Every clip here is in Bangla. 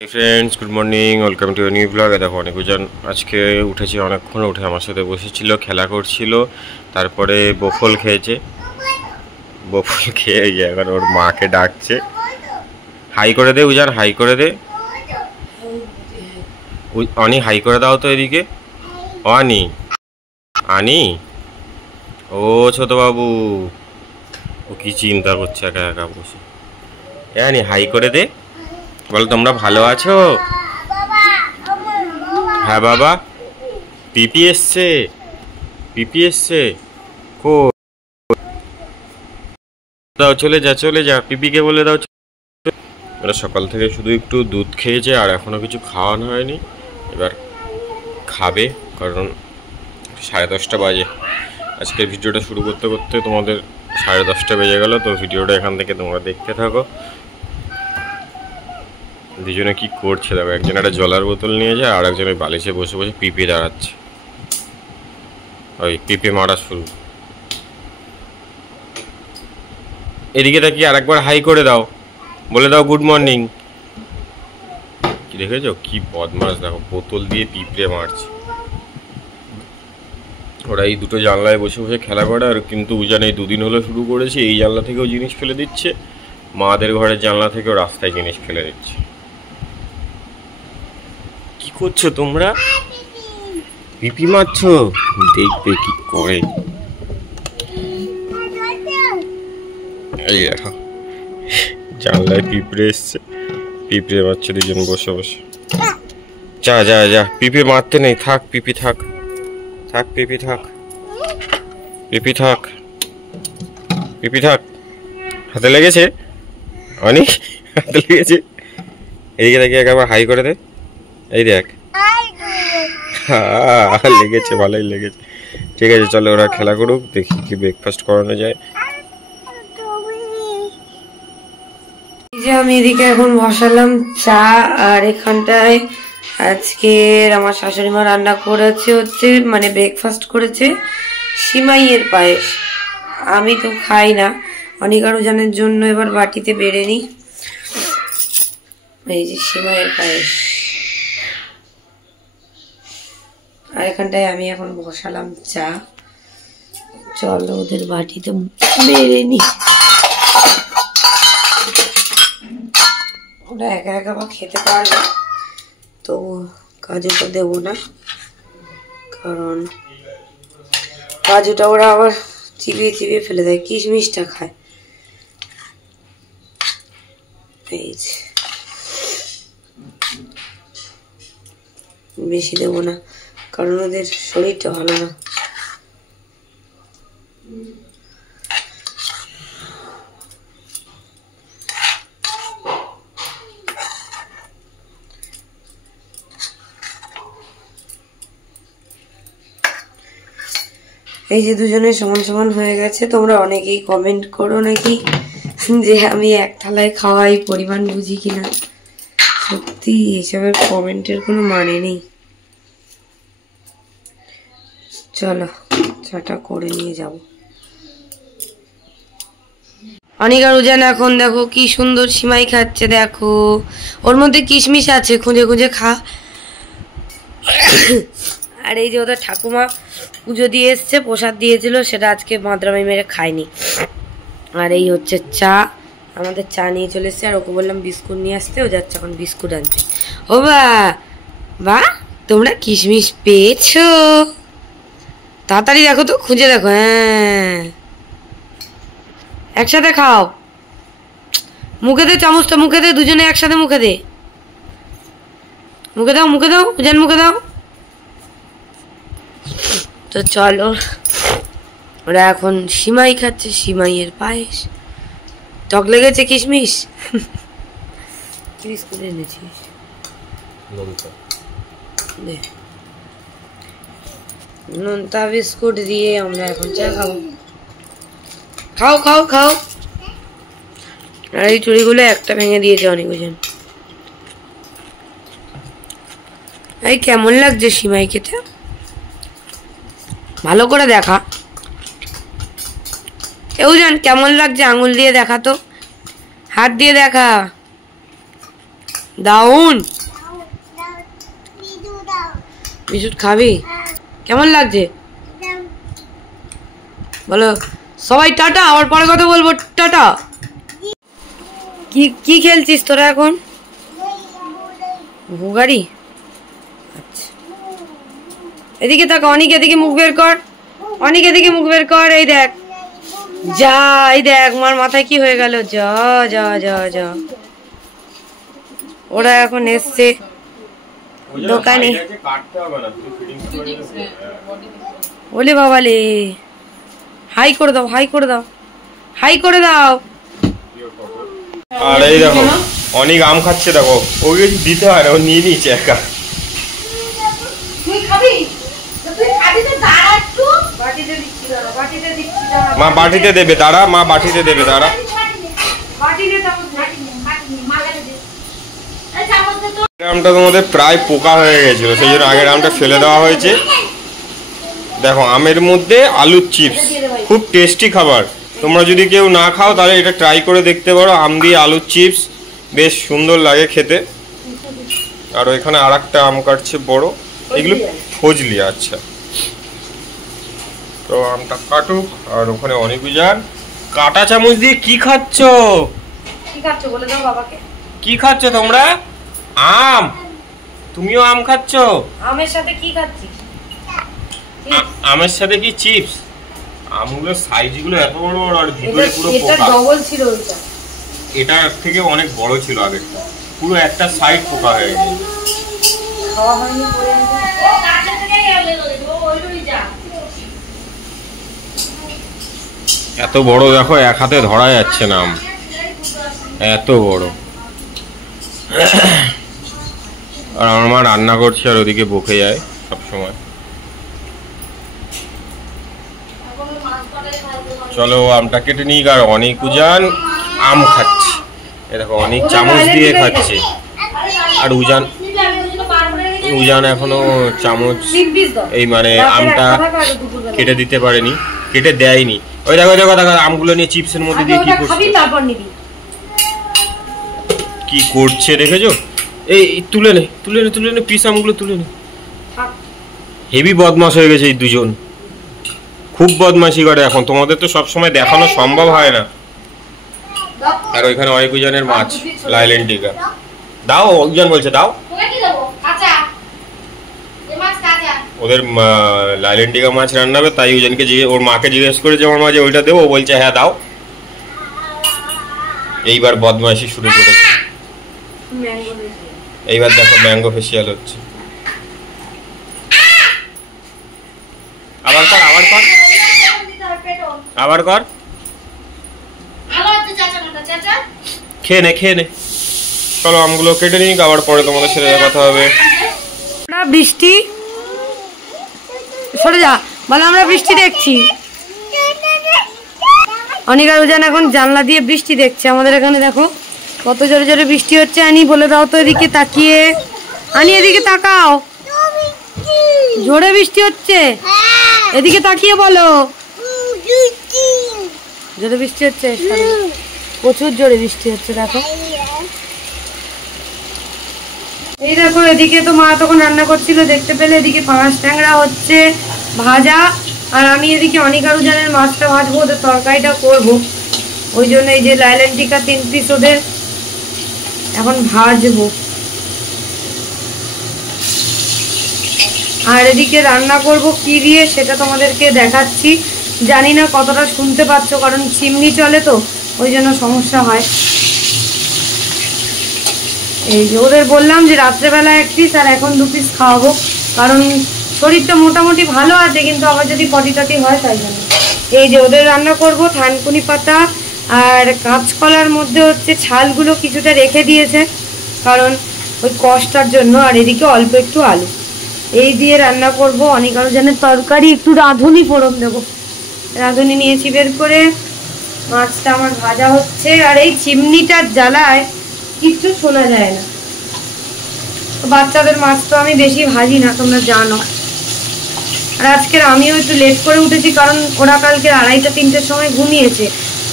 Hey friends, good morning. Welcome to a new vlog. দেখো অনেকজন আজকে উঠেছে, অনেকক্ষণ উঠে আমার সাথে বসেছিল, খেলা করছিল, তারপরে বফল খেয়েছে। বফল খেয়ে এখন ওর মাকে ডাকছে। হাই করে দে উজান, হাই করে দে। অনি হাই করে দাও তো এদিকে। অনি আনি, ও ছোট বাবু, ও কি চিন্তা করছে একা একা বসে। আনি হাই করে দে, বলো তোমরা ভালো আছো? হ্যাঁ বাবা, পিপি এসছে, পিপি এসছে। কো দাও, চলে যা চলে যা, পিপিকে বলে দাও। ওরা সকাল থেকে শুধু একটু দুধ খেয়েছে আর এখনো কিছু খাওয়ানো হয়নি। এবার খাবে, কারণ 10:30 বাজে। আজকের ভিডিওটা শুরু করতে করতে তোমাদের 10:30 বেজে গেল। তো ভিডিওটা এখান থেকে তোমরা দেখতে থাকো। দুজনে কি করছে দেখো, একজন একটা জলের বোতল নিয়ে যায় আর একজন ওই বালিশে বসে বসে পিপে দাঁড়াচ্ছে। ওই পিপে মারা শুরু। এদিকে তাকি আরেকবার হাই করে দাও, বলে দাও গুড মর্নিং। কি দেখেছো কি বদমাস, দেখো বোতল দিয়ে পিঁপড়ে মারছে। ওরা এই দুটো জানলায় বসে বসে খেলা করে, আর কিন্তু উজান এই দুদিন হলো শুরু করেছে এই জানলা থেকেও জিনিস ফেলে দিচ্ছে, মাদের ঘরের জানলা থেকেও রাস্তায় জিনিস ফেলে দিচ্ছে। কি করছো তোমরা? পিপি মারছো? দেখবে কি করে। এই দেখো জানলায় পিঁপড়ে এসছে, পিঁপড়ে মারছে দুজন বসে বসে। যা যা যা, পিঁপড়ে মারতে নেই, থাক পিপি থাক, থাক পিপি থাক, পিপি থাক, পিপি থাক। হাতে লেগেছে অনেক, হাতে লেগেছে। এইদিকে দেখি একবার হাই করে দে। এই দেখ, হ্যাঁ লেগেছে, ভালোই লেগেছে। ঠিক আছে চলো ওরা খেলা করুক, দেখি কি ব্রেকফাস্ট করানো যায়। আমি এদিকে এখন বসালাম চা, আর এখানটায় আজকে আমার শাশুড়ি মা রান্না করেছে হচ্ছে মানে ব্রেকফাস্ট করেছে সিমাইয়ের পায়েস। আমি তো খাই না, অনিকারুজানের জন্য এবার বাটিতে বেড়ে নি। এই যে সিমাইয়ের পায়েস, আর এখানটায় আমি এখন বসালাম চা। চলো ওদের বাটিতে বেড়ে নি। ওরা একা একা বা খেতে পারবে, তো কাজুটা দেবো না, কারণ কাজুটা ওরা আবার চিবিয়ে চিবিয়ে ফেলে দেয়, কিশমিশটা খায়। এই বেশি দেবো না, কারণ ওদের শরীরটা ভালো না। এই যে দুজনের সমান সমান হয়ে গেছে। তোমরা অনেকেই কমেন্ট করো নাকি যে আমি এক থালায় খাওয়াই, পরিমাণ বুঝি কিনা। সত্যি এসবের কমেন্টের কোনো মানে নেই। চলো চাটা করে নিয়ে যাব। অনিকা রুজান এখন দেখো কি সুন্দর সিমাই খাচ্ছে, দেখো ওর মধ্যে কিশমিশ আছে, খুঁজে খুঁজে খা। আর এই যে ওদের ঠাকুমা পুজো দিয়ে এসছে, প্রসাদ দিয়েছিল, সেটা আজকে মাদ্রামি মেরে খায়নি। আর এই হচ্ছে চা, আমাদের চা নিয়ে চলে এসছে। আর ওকে বললাম বিস্কুট নিয়ে আসতে, ও যাচ্ছে এখন বিস্কুট আনতে। ও বা তোমরা কিশমিশ পেয়েছো? তাড়াতাড়ি দেখো তো, খুঁজে দেখো। হ্যাঁ একসাথে খাও, মুখে দে চামচটা, মুখে দে, দুজনে একসাথে মুখে দে। মুখে দাও, মুখে দাও উজান, মুখে দাও। তো চলো ওরা এখন সিমাই খাচ্ছে, সিমাইয়ের পায়েস। টক লেগেছে কিশমিশ। কি বিস্কুট এনেছিস? নোনতা বিস্কুট দিয়ে আমরা এখন চা খাবো। খাও খাও খাও। আর এই চুড়িগুলো একটা ভেঙে দিয়েছে অনেক ওজন। এই কেমন লাগছে সিমাই খেতে? ভালো করে দেখা। কেউ জান কেমন লাগছে? আঙুল দিয়ে দেখা তো, হাত দিয়ে দেখা। দাউন বিস্কুট খাবি? কেমন লাগছে বলো সবাই টাটা, আবার পরে কথা বলবো, টাটা। কি কি খেলছিস তোরা এখন? ভুগাড়ি? আচ্ছা এদিকে তাক, অনেক এদিকে মুখ বের কর, অনেক এদিকে মুখ বের কর। এই দেখ যা, এই দেখ মার মাথায় কি হয়ে গেল, যা যা যা যা। ওরা এখন এসছে দোকানে। বলে বাবালে হাই করে দাও, হাই করে দাও, হাই করে দাও। আর এই দেখো অনেক আম খাচ্ছে, দেখো ওকে দিতে হয় না, ও নিয়ে নিচ্ছে একা। মা বাটিতে দেবে, দাঁড়া মা বাটিতে দেবে, দাঁড়া। আমটা তোমাদের প্রায় পোকা হয়ে গেছিল, সেই জন্য আগের আমটা ফেলে দেওয়া হয়েছে। দেখো আমের মধ্যে আলুর চিপস, খুব টেস্টি খাবার। তোমরা যদি কেউ না খাও তাহলে এটা ট্রাই করে দেখতে পারো, আম দিয়ে আলুর চিপস, বেশ সুন্দর লাগে খেতে। আর ওইখানে আর একটা আম কাটছে বড়, এগুলো ফজলি। আচ্ছা তো আমটা কাটুক। আর ওখানে অনিকুজান কাঁটা চামচ দিয়ে কি খাচ্ছ? কি খাচ্ছ বলে দাও বাবাকে। কি খাচ্ছ তোমরা? আম? তুমিও আম খাচ্ছ? আমের সাথে কি খাচ্ছিস? আমের সাথে কি চিপস? আমগুলোর সাইজগুলো এত বড় বড়, আর ভিতরে পুরো পোকা। এটা ডবল ছিল, ওইটা এটার থেকে অনেক বড় ছিল আগেরটা, পুরো একটা সাইড পোকা হয়ে গেছে। খাওয়া হয়নি পরে ও কাছে থেকে ও ওইটুই যা। এত বড় দেখো, এক হাতে ধরা যাচ্ছে না আম, এত বড়। আর আমার মা রান্না করছে আর ওদিকে বকে যায় সব সময়। চলো আমটা কেটে নিই। আর অনেক উজান আম খাচ্ছে, এ দেখো অনেক চামচ দিয়ে খাচ্ছে। আর উজান এখনো চামচ এই মানে আমটা কেটে দিতে পারেনি, কেটে দেয়নি। ওই দেখো দেখো দেখো আমগুলো নিয়ে চিপসের মধ্যে দিয়ে কি করছে, কি করছে দেখেছো? এই তুলে নে তুলে নে তুলে নে, পিস আমগুলো তুলে নে। হেভি বদমাশ হয়ে গেছে এই দুজন, খুব বদমাশি করে এখন। তোমাদের তো সবসময় দেখানো সম্ভব হয় না। আর ওইখানে অনেক উজানের মাছ, লাইলেন টিকা। দাও, উজান বলছে দাও। ওদের লাইলেন টিকা মাছ রান্না হবে, তাই উজানকে ওর মাকে জিজ্ঞেস করেছে আমার মাঝে ওইটা দেবো, বলছে হ্যাঁ দাও। এইবার বদমাইশি শুরু করেছে। এইবার দেখো ম্যাঙ্গো ফেসিয়াল হচ্ছে। আবার কর, আবার কর, আবার কর। খেয়ে নে খেয়ে নে। চলো আমগুলো কেটে নিই, আবার পরে তোমাদের সাথে কথা হবে। বৃষ্টি সরে যা বলে, আমরা বৃষ্টি দেখছি। অনিকা উজান এখন জানলা দিয়ে বৃষ্টি দেখছে। আমাদের এখানে দেখো কত জোরে জোরে বৃষ্টি হচ্ছে। আনি বলে দাও তো এদিকে তাকিয়ে, আনি এদিকে তাকাও, জোরে বৃষ্টি হচ্ছে, এদিকে তাকিয়ে বলো। জোরে বৃষ্টি হচ্ছে, প্রচুর জোরে বৃষ্টি হচ্ছে। দেখো এই দেখো এদিকে তো মা তখন রান্না করছিল দেখতে পেলে, এদিকে পাঁচ ট্যাংরা হচ্ছে ভাজা। আর আমি এদিকে অনিকা উজানের মাছটা ভাজবো, ওদের তরকারিটা করবো। ওই জন্য এই যে লাইলেন টিকা 3 পিস ওদের এখন ভাজবো। আর এদিকে রান্না করব কি দিয়ে সেটা তোমাদেরকে দেখাচ্ছি। জানি না কতটা শুনতে পাচ্ছ, কারণ চিমনি চলে তো ওই জন্য সমস্যা হয়। এই যে ওদের বললাম যে রাত্রেবেলা 1 পিস আর এখন 2 পিস খাওয়াবো, কারণ শরীরটা মোটামুটি ভালো আছে, কিন্তু আবার যদি পটিটাটি হয় তাই জন্য। এই যে ওদের রান্না করব থানকুনি পাতা আর কাঁচকলার মধ্যে হচ্ছে ছালগুলো কিছুটা রেখে দিয়েছে, কারণ ওই কষ্টার জন্য। আর এদিকে অল্প একটু আলু, এই দিয়ে রান্না করব। অনিকা উজানের তরকারি, একটু রাঁধুনি ফোড়ন দেবো। রাঁধুনি নিয়েছি বের করে। মাছটা আমার ভাজা হচ্ছে। আর এই চিমনিটার জ্বালায় কিচ্ছু শোনা যায় না। বাচ্চাদের মাছ তো আমি বেশি ভাজি না, তোমরা জানো। আর আজকের আমিও একটু লেট করে উঠেছি, কারণ ওরা কালকে 2:30-3টের সময় ঘুমিয়েছে,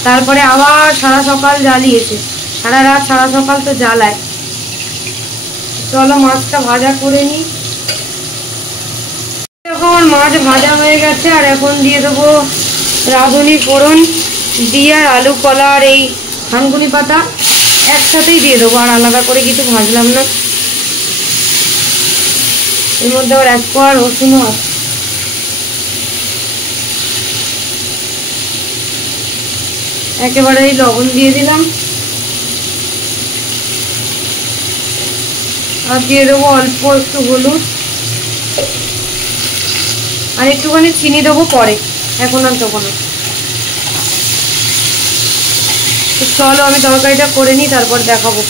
তারপরে আবার সারা সকাল জ্বালিয়েছে। সারা রাত সারা সকাল তো জ্বালায়। চলো মাছটা ভাজা করে নিই। দেখো আমার মাছ ভাজা হয়ে গেছে, আর এখন দিয়ে দেবো রাঁধুনি ফোড়ন দিয়ে, আর আলু কলা আর এই থানকুনি পাতা একসাথেই দিয়ে দেবো, আর আলাদা করে কিছু ভাজলাম না। এর মধ্যে আবার এক কোয়া রসুনও আছে। একেবারেই লবণ দিয়ে দিলাম, আর দিয়ে দেবো অল্প একটু হলুদ, আর একটুখানি চিনি দেবো পরে, এখন আর দেবো না। চলো আমি তরকারিটা করে নিই, তারপর দেখাবো।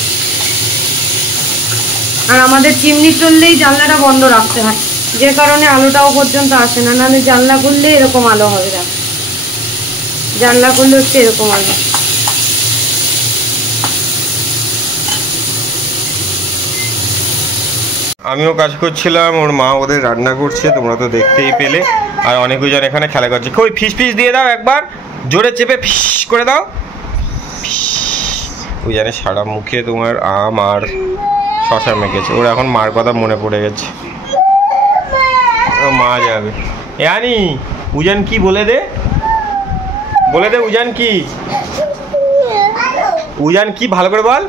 আর আমাদের চিমনি চললেই জানলাটা বন্ধ রাখতে হয়, যে কারণে আলোটাও পর্যন্ত আসে না, নাহলে জানলা করলে এরকম আলো হবে না, জানলা করলে হচ্ছে এরকম আলো। আমিও কাজ করছিলাম, ওর মা ওদের রান্না করছে, তোমরা তো দেখতেই পেলে। আর অনেকজন এখানে খেলা করছে। কই ফিস ফিস দিয়ে দাও, একবার জোরে চেপে ফিস করে দাও। ওই জানে সারা মুখে তোমার আম আর শশা মেখেছে। ওর এখন মার কথা মনে পড়ে গেছে, মা যাবে। আনি উজান কি বলে দে, বলে দে উজান কি, উজান কি ভালো করে বল।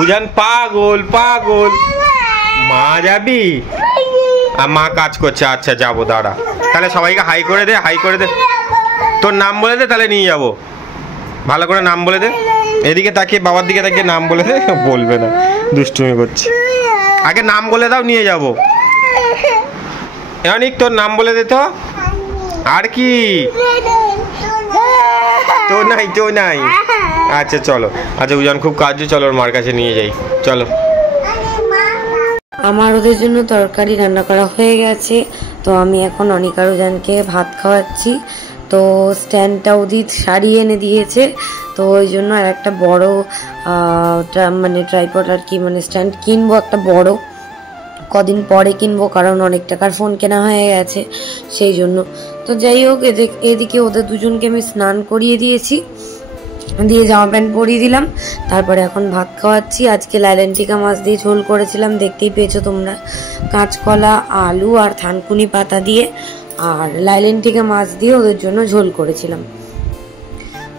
উজান পাগল পাগল। মা যাবি? আর মা কাজ করছে। আচ্ছা যাবো, দাঁড়া। তাহলে সবাইকে হাই করে দে, হাই করে দে। তোর নাম বলে দে, তাহলে নিয়ে যাবো। ভালো করে নাম বলে দে। এদিকে তাকিয়ে, বাবার দিকে তাকিয়ে নাম বলে দে। বলবে না, দুষ্টুমি করছে। আগে নাম বলে দাও, নিয়ে যাবো। অনিক তোর নাম বলে দে তো। আর কি তো নাই, তো নাই। আচ্ছা চলো। আচ্ছা উজান খুব কাজ, চলো ওর মার কাছে নিয়ে যাই, চলো। আমার ওদের জন্য তরকারি রান্না করা হয়ে গেছে, তো আমি এখন অনিক আর উজানকে ভাত খাওয়াচ্ছি। তো স্ট্যান্ডটা উদিত সারিয়ে এনে দিয়েছে, তো ওই জন্য আর একটা বড় মানে ট্রাইপড আর কি, মানে স্ট্যান্ড কিনবো একটা বড়, কদিন পরে কিনবো, কারণ অনেক টাকার ফোন কেনা হয়ে গেছে সেই জন্য। তো যাই হোক, এদিকে ওদের দুজনকে আমি স্নান করিয়ে দিয়েছি, দিয়ে জামা প্যান্ট পরিয়ে দিলাম, তারপরে এখন ভাত খাওয়াচ্ছি। আজকে লাইলেন্টিকা মাছ দিয়ে ঝোল করেছিলাম, দেখতেই পেয়েছো তোমরা। কাঁচকলা, আলু আর থানকুনি পাতা দিয়ে, আর লাইলেন্টিকা মাছ দিয়ে ওদের জন্য ঝোল করেছিলাম।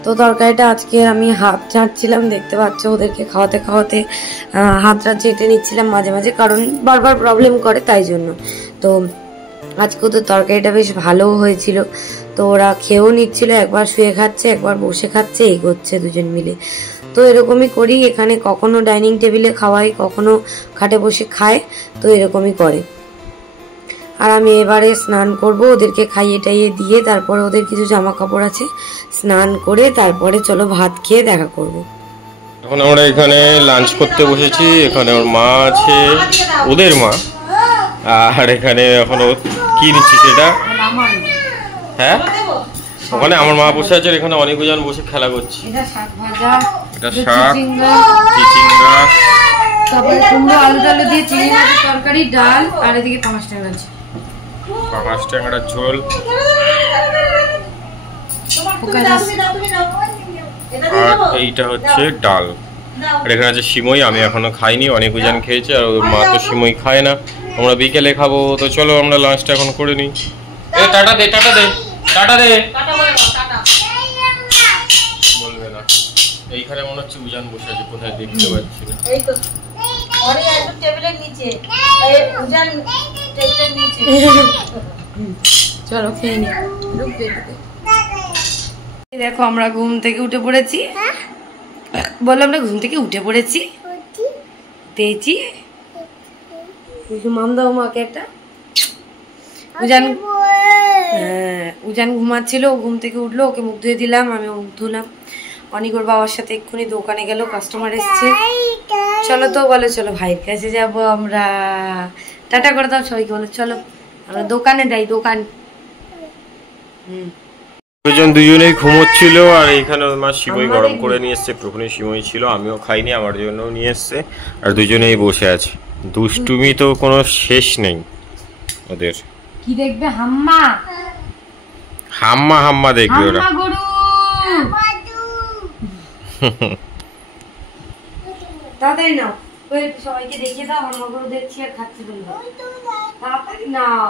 তো তরকারিটা আজকে আমি হাত চাটছিলাম, দেখতে পাচ্ছ, ওদেরকে খাওয়াতে খাওয়াতে হাতটা চেটে নিচ্ছিলাম মাঝে মাঝে, কারণ বারবার প্রবলেম করে, তাই জন্য। তো আজকে ওদের তরকারিটা বেশ ভালোও হয়েছিল, তো ওরা খেয়েও নিচ্ছিল, একবার শুয়ে খাচ্ছে, একবার বসে খাচ্ছে, এই করছে দুজন মিলে। তো এরকমই করি এখানে, কখনো ডাইনিং টেবিলে খাওয়াই, কখনো খাটে বসে খায়, তো এরকমই করে। আর আমি এবারে স্নান করব, ওদেরকে খাইয়ে টাইয়ে দিয়ে, তারপরে ওদের কিছু জামা কাপড় আছে, স্নান করে তারপরে চলো ভাত খেয়ে দেখা করব। এখন আমরা এখানে লাঞ্চ করতে বসেছি। এখানে ওর মা আছে, ওদের মা, আর এখানে এখনো কি নিচ্ছি সেটা, হ্যাঁ ওখানে আমার মা বসে আছে, এখানে অনেকজন বসে খেলা করছে। এটা শাক ভাজা, এটা শাক, চিচিঙ্গা, তারপরে কুমড়ো আলু টালু দিয়ে চিংড়ি মাছের তরকারি, ডাল, আর এদিকে পাঁচ ট্যাংরার ঝোল, আর এইটা হচ্ছে ডাল। আর এখানে আছে সিমই, আমি এখনো খাইনি, অনেকজন খেয়েছে, আর ওর মা তো সিমই খায় না, আমরা বিকেলে খাবো। তো চলো আমরা লাঞ্চটা এখন করে নিই। টাটা দে, টাটা দে, টাটা দে, বলবে না। এইখানে মনে হচ্ছে উজান বসে আছে, কোথায় দেখতে পাচ্ছি না। এই তো টেবিলের নিচে, উজান টেবিলের নিচে। চলো খেয়ে নি। দেখো আমরা ঘুম থেকে উঠে পড়েছি, বললাম না ঘুম থেকে উঠে পড়েছি, পেয়েছি। মাম দাও মাকে একটা। উজান, হ্যাঁ উজান ঘুমাচ্ছিল, ঘুম থেকে উঠলো, ওকে মুখ ধুয়ে দিলাম, আমি মুখ ধুলাম। অনেক ওর বাবার সাথে এক্ষুনি দোকানে গেল, কাস্টমার এসছে। চলো তো বলে চলো ভাইয়ের কাছে যাবো আমরা, টাটা করে দাও সবাইকে, বলে চলো আমরা দোকানে যাই, দোকান। দুজনেই ঘুমোচ্ছিল, আর এখানে মা সিমই গরম করে নিয়ে এসছে, প্রথমে সিমই ছিল, আমিও খাইনি, আমার জন্য নিয়ে এসছে, আর দুজনেই বসে আছে। দুষ্টুমি তো কোনো শেষ নেই ওদের। কি দেখবে? হাম্মা হাম্মা হাম্মা দেখবে ওরা। তাড়াতাড়ি নাও, সবাইকে দেখিয়ে দাও, আমার মগরও দেখছি আর খাচ্ছি বলবো। তাড়াতাড়ি নাও,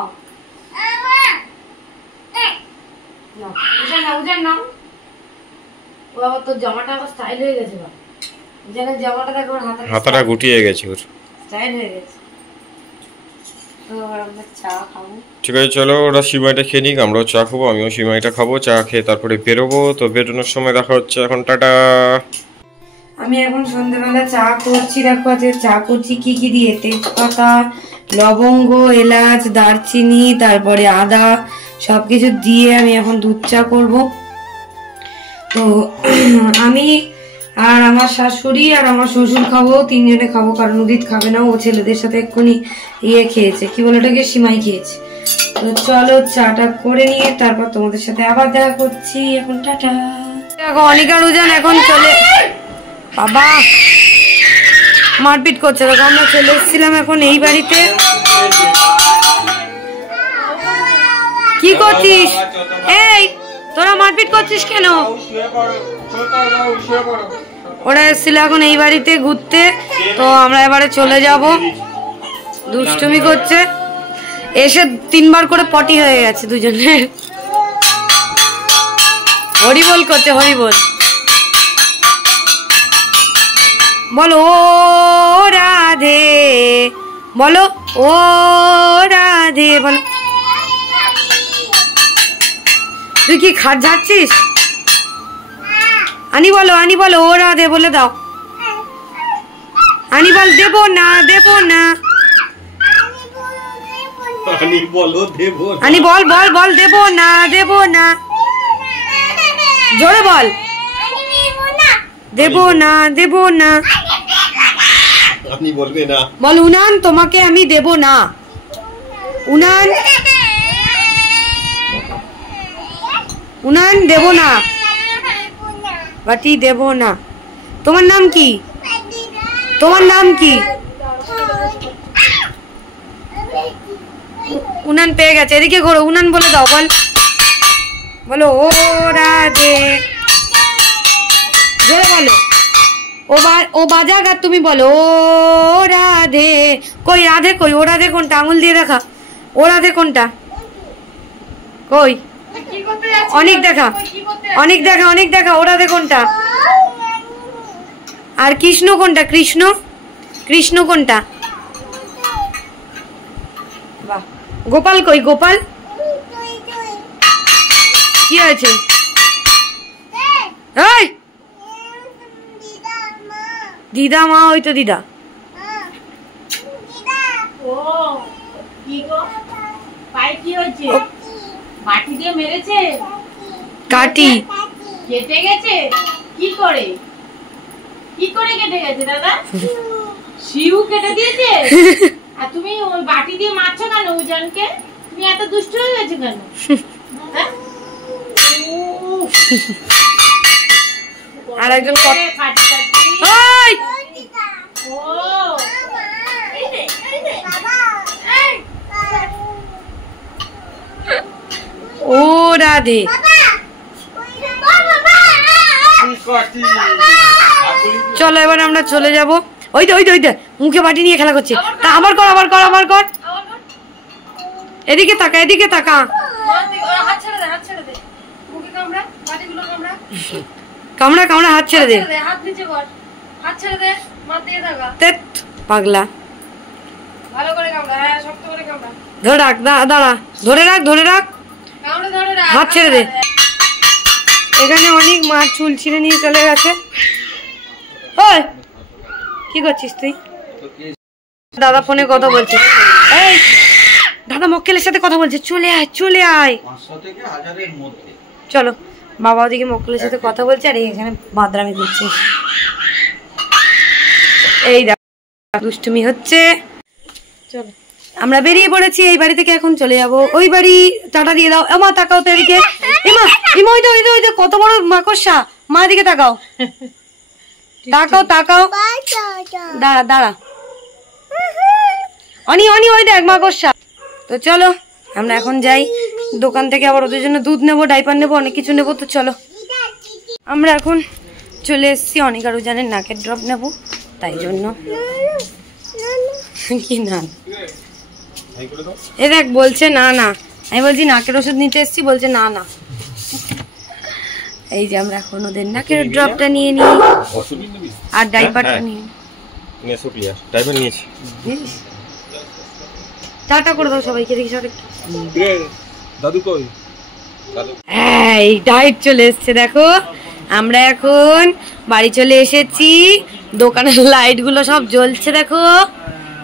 উজান নাও। ও আবার তোর জামাটা আবার স্টাইল হয়ে গেছে। উজানের জামাটা দেখো, হাতাটা গুটিয়ে গেছে, ওর স্টাইল হয়ে গেছে। আমরা চা খাবো। ঠিক আছে চলো, ওরা সিমাইটা খেয়ে নিক, আমরাও চা খাবো, আমিও সিমাইটা খাবো, চা খেয়ে তারপরে বেরোবো। তো বেরোনোর সময় দেখা হচ্ছে, এখন টাটা। আমি এখন সন্ধ্যাবেলা চা করছি। দেখো আজকে চা করছি কি কি দিয়ে, তেজপাতা, লবঙ্গ, এলাচ, দারচিনি, তারপরে আদা, সবকিছু দিয়ে আমি এখন দুধ চা করব। তো আমি আর আমার শাশুড়ি আর আমার শ্বশুর খাবো, তিনজনে খাবো, কারণ উদিত খাবে না, ও ছেলেদের সাথে এক্ষুনি খেয়েছে, কি বলে ওটাকে, সিমাই খেয়েছে। তো চলো চাটা করে নিয়ে তারপর তোমাদের সাথে আবার দেখা করছি। এখন টাটা। দেখো অনিকা রুজান এখন চলে, বাবা মারপিট করছে। দেখো আমরা চলে এসেছিলাম এখন এই বাড়িতে। কি করছিস? এই তোরা মারপিট করছিস কেন? ওরা এসেছিল এখন এই বাড়িতে ঘুরতে, তো আমরা এবারে চলে যাব। দুষ্টুমি করছে, এসে 3 বার করে পটি হয়ে গেছে দুজনের। হরিবোল করছে, হরিবোল। বলো ও রাধে, বলো ও রাধে, বলো। তুই কি খাট ঝাড়ছিস? আনি বলো, আনি বলো ও রাধে বলে দাও। আনি বল, দেবো না, দেবো না। আনি বল, বল বল, দেবো না, দেবো না। জোরে বল, দেবো না, দেবো না। বলবে না, বল উনান তোমাকে আমি দেব না। উনান, উনান দেব না, বাটি দেব না। তোমার নাম কি? তোমার নাম কি? উনান পেয়ে গেছে, এদিকে ঘোরো, উনান বলে দাও। বল, বলো ও রাধে, জোরে বলো। ও বাজাক আর তুমি বলো ও রাধে। কই রাধে কই? ও রাধে কোনটা? আঙুল দিয়ে দেখা, ও রাধে কোনটা? কই? অনেক দেখা, অনেক দেখা, অনেক দেখা। ও রাধে কোনটা? আর কৃষ্ণ কোনটা? কৃষ্ণ, কৃষ্ণ কোনটা? বাহ। গোপাল কই? গোপাল কি হয়েছে? এই দিদা মা, ওই তো দিদা। ও কি গো, পায়ে কি হয়েছে? বাটি দিয়ে মেরেছে? কাটি কেটে গেছে? কি করে, কি করে কেটে গেছে দাদা? শিউ কেটে দিয়েছে? আর তুমি ওই বাটি দিয়ে মারছো কেন উজানকে? তুমি এত দুষ্ট হয়ে গেছো কেন? আর একজন ও রাধে। চলো এবার আমরা চলে যাব। ওই তো, ওই তো, ওই তো মুখে বাটি নিয়ে খেলা করছে। তা আবার কর, আবার কর, আবার কর। এদিকে তাকা, এদিকে তাকা। কামড়া, কামড়া, হাত ছেড়ে দে। পাগলা, ধরে রাখ, দাঁড়া, ধরে রাখ, ধরে রাখ, হাত ছেড়ে দে। এখানে অনেক মাছ চুল ছিঁড়ে নিয়ে চলে গেছে। ওই কি করছিস তুই? দাদা ফোনে কথা বলছে। এই দাদা মক্কেলের সাথে কথা বলছে, চলে আয়, চলে আয়। চলো, বাবা ওদিকে মক্কেলের সাথে কথা বলছে আর এখানে বাদরামি করছে। এই দুষ্টুমি হচ্ছে। চলো আমরা বেরিয়ে পড়েছি এই বাড়ি থেকে, এখন চলে যাব ওই বাড়ি। টাটা দিয়ে দাও। মা তাকাও তো এদিকে। এমা, এমা, ওই তো, ওই তো, ওই তো কত বড় মাকড়সা। মা দিকে তাকাও, তাকাও, তাকাও। দাঁড়া, দাঁড়া। অনি, অনি, ওই দেখ মাকড়সা। তো চলো আমরা এখন যাই দোকান থেকে, আবার ওদের জন্য দুধ নেবো, ডাইপার নেবো, অনেক কিছু নেবো। তো চলো আমরা এখন চলে এসেছি অনিকা রুজানের নাকের ড্রপ নেবো। তাই জন্য কি না এ দেখ বলছে না না, আমি বলছি নাকের ওষুধ নিতে এসেছি, বলছে না না। এই যে আমরা এখন ওদের নাকের ড্রপটা নিয়ে নিই আর ডাইপারটা নিয়ে টাটা করে দাও সবাইকে, দেখি সবাই দাদু কই? এই ডাইট চলে এসছে দেখো। আমরা এখন বাড়ি চলে এসেছি, দোকানের লাইট গুলো সব জ্বলছে দেখো।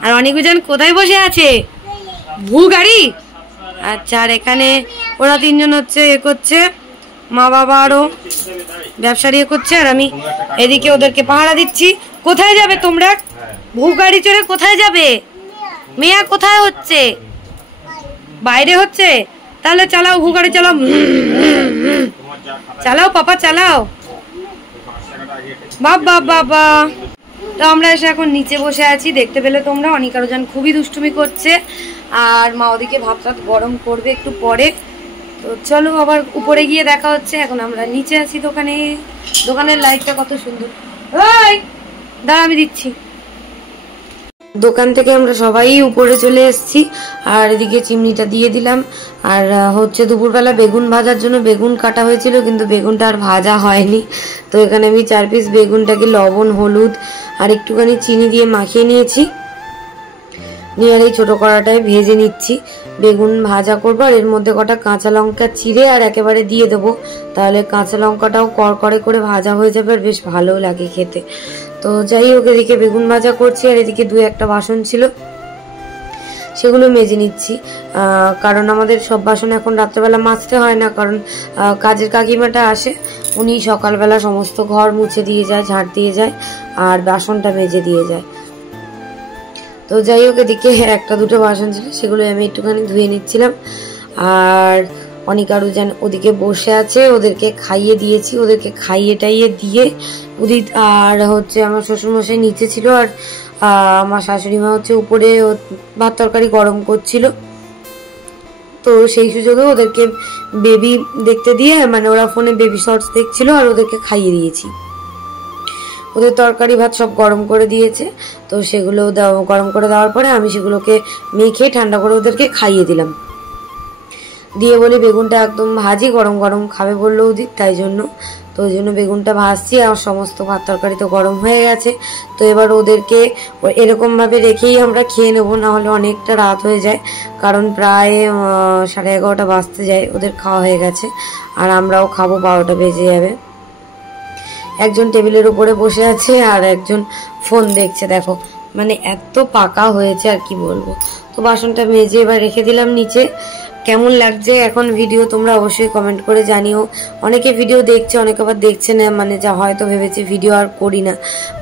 আর অনেকজন কোথায় বসে আছে? ভু গাড়ি। আচ্ছা, আর এখানে ওরা তিনজন হচ্ছে এ করছে, মা বাবা আরো ব্যবসার ইয়ে করছে, আর আমি এদিকে ওদেরকে পাহারা দিচ্ছি। কোথায় যাবে তোমরা? ভু গাড়ি চড়ে কোথায় যাবে? মেয়া কোথায় হচ্ছে? বাইরে হচ্ছে? তাহলে চালাও ভু গাড়ি, চালাও চালাও পাপা চালাও। বাবা বাবা। তো আমরা এসে এখন নিচে বসে আছি, দেখতে পেলে তোমরা অনেক আরো জন খুবই দুষ্টুমি করছে। আর মা ওদিকে ভাত টাত গরম করবে একটু পরে। তো চলো আবার উপরে গিয়ে দেখা হচ্ছে। এখন আমরা নিচে আছি দোকানে, দোকানের লাইটটা কত সুন্দর। ওই দাঁড়া আমি দিচ্ছি। দোকান থেকে আমরা সবাই উপরে চলে এসেছি, আর এদিকে চিমনিটা দিয়ে দিলাম। আর হচ্ছে দুপুরবেলা বেগুন ভাজার জন্য বেগুন কাটা হয়েছিল, কিন্তু বেগুনটা আর ভাজা হয়নি। তো এখানে আমি 4 পিস বেগুনটাকে লবণ হলুদ আর একটুখানি চিনি দিয়ে মাখিয়ে নিয়েছি, নিয়ে আর এই ছোটো কড়াটায় ভেজে নিচ্ছি। বেগুন ভাজা করবো, আর এর মধ্যে কটা কাঁচা লঙ্কা চিড়ে আর একেবারে দিয়ে দেবো, তাহলে কাঁচা লঙ্কাটাও করকরে করে ভাজা হয়ে যাবে আর বেশ ভালো লাগে খেতে। তো যাই হোক, এদিকে বেগুন ভাজা করছি, আর এদিকে 2-1টা বাসন ছিল সেগুলো মেজে নিচ্ছি। কারণ আমাদের সব বাসন এখন রাত্রেবেলা মাজতে হয় না, কারণ কাজের কাকিমাটা আসে, উনি সকালবেলা সমস্ত ঘর মুছে দিয়ে যায়, ঝাড় দিয়ে যায়, আর বাসনটা মেজে দিয়ে যায়। তো যাই হোক, এদিকে 1-2টো বাসন ছিল সেগুলো আমি একটুখানি ধুয়ে নিচ্ছিলাম। আর অনেক আরো যেন ওদিকে বসে আছে, ওদেরকে খাইয়ে দিয়েছি, ওদেরকে খাইয়ে টাইয়ে দিয়ে উদিত আর হচ্ছে আমার শ্বশুরমশাই নিচে ছিল, আর আমার শাশুড়ি মা হচ্ছে উপরে ভাত তরকারি গরম করছিল। তো সেই সুযোগে ওদেরকে বেবি দেখতে দিয়ে, মানে ওরা ফোনে বেবি শর্টস দেখছিল, আর ওদেরকে খাইয়ে দিয়েছি। ওদের তরকারি ভাত সব গরম করে দিয়েছে, তো সেগুলো গরম করে দেওয়ার পরে আমি সেগুলোকে মেখে ঠান্ডা করে ওদেরকে খাইয়ে দিলাম। দিয়ে বলি বেগুনটা একদম ভাজি, গরম গরম খাবে বললো উদিত, তাই জন্য। তো ওই জন্য বেগুনটা ভাজছি, আর সমস্ত ভাত তরকারি তো গরম হয়ে গেছে। তো এবার ওদেরকে এরকমভাবে রেখেই আমরা খেয়ে নেবো, নাহলে অনেকটা রাত হয়ে যায়, কারণ প্রায় 11:30 বাজতে যায়। ওদের খাওয়া হয়ে গেছে, আর আমরাও খাবো, 12টা বেজে যাবে। একজন টেবিলের উপরে বসে আছে, আর একজন ফোন দেখছে দেখো, মানে এত পাকা হয়েছে আর কি বলবো। তো বাসনটা মেজে এবার রেখে দিলাম নিচে। কেমন লাগছে এখন ভিডিও তোমরা অবশ্যই কমেন্ট করে জানিও। অনেকে ভিডিও দেখছে, অনেকে আবার দেখছে না, মানে যা হয়তো ভেবেছে ভিডিও আর করি না,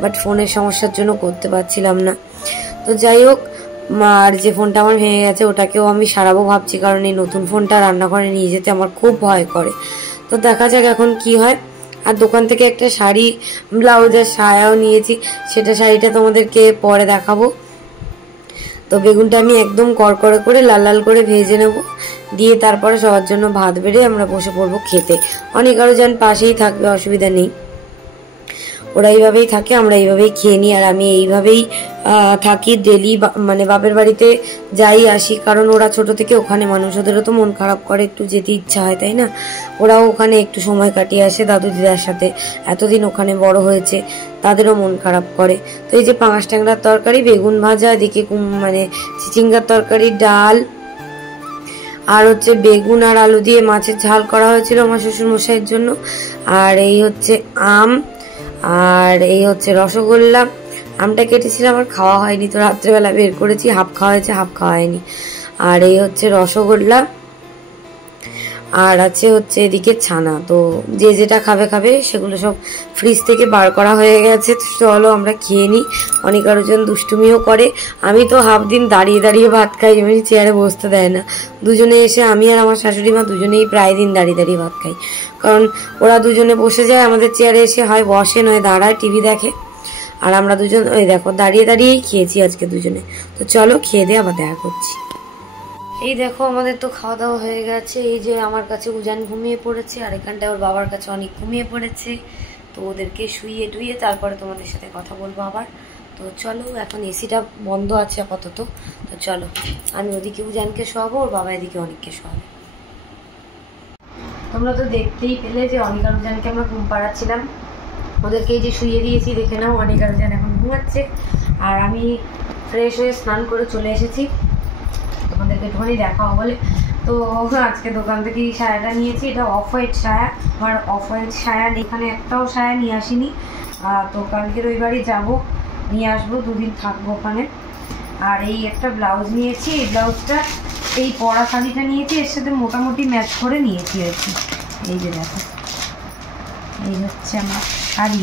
বাট ফোনের সমস্যার জন্য করতে পারছিলাম না। তো যাই হোক, আর যে ফোনটা আমার ভেঙে গেছে ওটাকেও আমি সারাবো ভাবছি, কারণ এই নতুন ফোনটা রান্নাঘরে নিয়ে যেতে আমার খুব ভয় করে। তো দেখা যাক এখন কি হয়। আর দোকান থেকে একটা শাড়ি, ব্লাউজ আর সায়াও নিয়েছি, সেটা শাড়িটা তোমাদেরকে পরে দেখাবো। তো বেগুনটা আমি একদম করকরে করে লাল লাল করে ভেজে নেব, দিয়ে তারপরে সবার জন্য ভাত বেড়ে আমরা বসে পড়বো খেতে। অনেক আরো যান পাশেই থাকবে, অসুবিধা নেই, ওরা এইভাবেই থাকে, আমরা এইভাবেই খেয়ে নিই। আর আমি এইভাবেই থাকি ডেলি, মানে বাপের বাড়িতে যাই আসি, কারণ ওরা ছোট থেকে ওখানে মানুষ, ওদেরও তো মন খারাপ করে, একটু যেতে ইচ্ছা হয় তাই না। ওরাও ওখানে একটু সময় কাটিয়ে আসে দাদু দিদার সাথে, এতদিন ওখানে বড় হয়েছে, তাদেরও মন খারাপ করে। তো এই যে পাঙাশ ট্যাংরার তরকারি, বেগুন ভাজা, এদিকে মানে চিচিঙ্গার তরকারি, ডাল, আর হচ্ছে বেগুন আর আলু দিয়ে মাছের ঝাল করা হয়েছিল আমার শ্বশুর মশাইয়ের জন্য। আর এই হচ্ছে আম, আর এই হচ্ছে রসগোল্লা। আমটা কেটেছিলাম, আর খাওয়া হয়নি, তো রাত্রেবেলা বের করেছি, হাফ খাওয়া হয়েছে হাফ খাওয়া হয়নি। আর এই হচ্ছে রসগোল্লা, আর আছে হচ্ছে এদিকে ছানা। তো যে যেটা খাবে খাবে, সেগুলো সব ফ্রিজ থেকে বার করা হয়ে গেছে। চলো আমরা খেয়ে নিই। অনেক আরোজন দুষ্টুমিও করে। আমি তো হাফ দিন দাঁড়িয়ে দাঁড়িয়ে ভাত খাই, এমনি চেয়ারে বসতে দেয় না। দুজনে এসে, আমি আর আমার শাশুড়ি মা দুজনেই প্রায় দিন দাঁড়িয়ে দাঁড়িয়ে ভাত খাই, কারণ ওরা দুজনে বসে যায় আমাদের চেয়ারে, এসে হয় বসে নয় দাঁড়ায়, টিভি দেখে। আর আমরা দুজন ওই দেখো দাঁড়িয়ে দাঁড়িয়েই খেয়েছি আজকে দুজনে। তো চলো খেয়ে দিয়ে আবার দেখা করছি। এই দেখো আমাদের তো খাওয়া দাওয়া হয়ে গেছে। এই যে আমার কাছে উজান ঘুমিয়ে পড়েছে, আর এখানটায় ওর বাবার কাছে অনেক ঘুমিয়ে পড়েছে। তো ওদেরকে শুইয়ে টুইয়ে তারপরে তোমাদের সাথে কথা বলবো আবার। তো চলো, এখন এসিটা বন্ধ আছে আপাতত। তো চলো, আমি ওদিকে উজানকে শোয়াবো, ওর বাবা এদিকে অনেককে শোয়াবে। তোমরা তো দেখতেই পেলে যে অনেক আর উজানকে আমরা ঘুম পাড়াচ্ছিলাম। ওদেরকে এই যে শুয়ে দিয়েছি, দেখে নাও অনেক আর উজান এখন ঘুমাচ্ছে। আর আমি ফ্রেশ হয়ে স্নান করে চলে এসেছি তোমাদেরকে একটুখানি দেখাও বলে। তো আজকে দোকান থেকে এই সায়াটা নিয়েছি, এটা অফ হোয়াইট সায়া। আমার অফ হোয়াইট সায়া এখানে একটাও সায়া নিয়ে আসিনি। তো কালকে রবিবারই যাবো, নিয়ে আসবো, 2 দিন থাকবো ওখানে। আর এই একটা ব্লাউজ নিয়েছি, এই ব্লাউজটা এই পরা শাড়িটা নিয়েছি, এর সাথে মোটামুটি ম্যাচ করে নিয়েছি আর কি। এই যে দেখো, এই হচ্ছে আমার শাড়ি,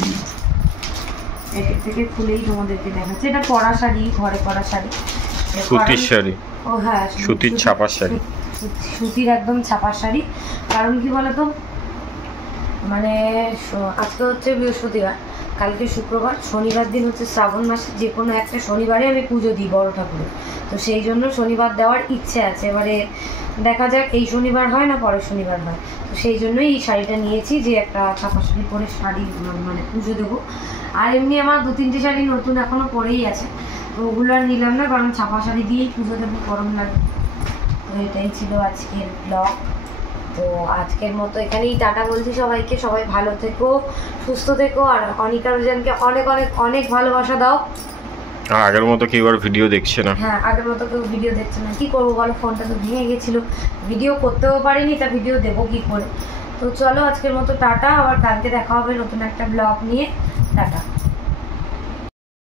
এর থেকে খুলেই তোমাদেরকে দেখাচ্ছে। এটা পরা শাড়ি, ঘরে পরা শাড়ি, সুতির শাড়ি। ও হ্যাঁ, সুতির ছাপার শাড়ি, সুতির একদম ছাপার শাড়ি। কারণ কি বলতো, মানে আজকে হচ্ছে বৃহস্পতিবার, কালকে শুক্রবার, শনিবার দিন হচ্ছে শ্রাবণ মাসে যে কোনো একটা শনিবারে আমি পুজো দিই বড় ঠাকুরে। তো সেই জন্য শনিবার দেওয়ার ইচ্ছে আছে, এবারে দেখা যাক এই শনিবার হয় না পরের শনিবার হয়। তো সেই জন্যই এই শাড়িটা নিয়েছি, যে একটা ছাপা শাড়ি পরে শাড়ি মানে পুজো দেবো। আর এমনি আমার 2-3টে শাড়ি নতুন এখনও পরেই আছে, তো ওগুলো আর নিলাম না, কারণ ছাপা শাড়ি দিয়েই পুজো দেবো, গরম লাগে। তো এটাই ছিল আজকের ব্লগ। তো আজকের মতো এখানেই টাটা বলছি সবাইকে। সবাই ভালো থেকো, সুস্থ থেকো, আর অনিকা রোজানকে অনেক অনেক অনেক ভালোবাসা দাও। আর আগের মতো কেউ আর ভিডিও দেখছে না। হ্যাঁ, আগের মতো কেউ ভিডিও দেখছে না, কি করবো বলো, ফোনটা তো ভেঙে গেছিলো, ভিডিও করতেও পারিনি, তা ভিডিও দেবো কি করে। তো চলো, আজকের মতো টাটা, আবার কালকে দেখা হবে নতুন একটা ব্লগ নিয়ে। টাটা।